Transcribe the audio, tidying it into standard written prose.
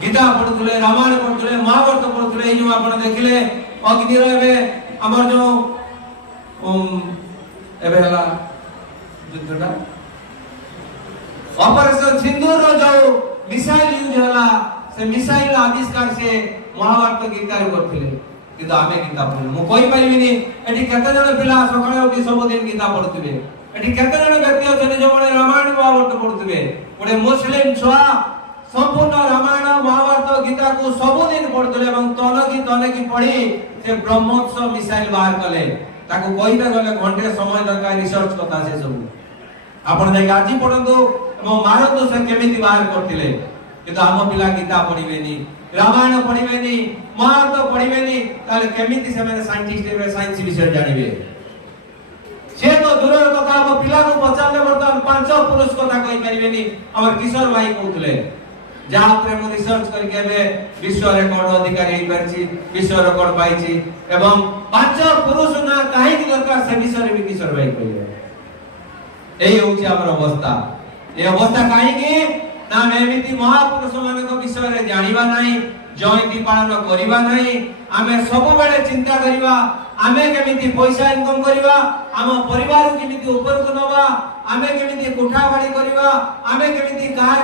गीता पढ़ुले रामायण पढ़ुले महाभारत पढ़ुले जो आपण देखिले अग्निर एबे हमर जो एबे हला युद्धटा ऑपरेशन सिंदूर जो मिसाइल यूज हला से मिसाइल आविष्कार से महाभारत गीता रे करथिले किंतु आमे गीता पढ़ु मु कोइ पाइबिनी एठी केते जण पिला सकाळे उठी सब दिन गीता पढ़ुथिबे एठी केते जण व्यक्ति अछन जो माने रामायण महाभारत पढ़ुथिबे गोटे मुस्लिम छुआ संपूर्ण रामायण महाभारत गीता को सब दिन पढ़ुथिले एवं तनकी पढ़ी से ब्रह्मोत्सव मिसाइल बाहर कले ताको कहिबे गले घंटे समय दरकार रिसर्च कथा से सब आपण जाई आजी पढ़ंदो एवं मारतो से केमिति बाहर करथिले किंतु आम पिला गीता पढ़िबेनी रामायण पढ़िबेनी महाभारत पढ़िबेनी ताले केमिति से माने साइंटिस्ट रे साइंस विषय जानिबे से तो दूर कथा हम पिला को पचारले वर्तमान पांच पुरुष कथा कहि परिबेनी हमर किशोर भाई कहउतले जहां प्रेम रिसर्च करके बे विश्व रिकॉर्ड अधिकारी होई परछि विश्व रिकॉर्ड पाइछि एवं पांच पुरुष ना काहे कि दरकार से विषय भी किशोर भाई कहले एही होछि हमर अवस्था ए अवस्था काहे कि ना एमिति महापुरुष मानक विषय रे जानिबा नाही जयंती पालन करिबा नाही आमे सब बेले चिंता करिबा आमे केमिति पैसा इनकम करिबा हम परिवार केमिति ऊपर को नबा आमे केमिति कोठा बाड़ी करिबा आमे केमिति कार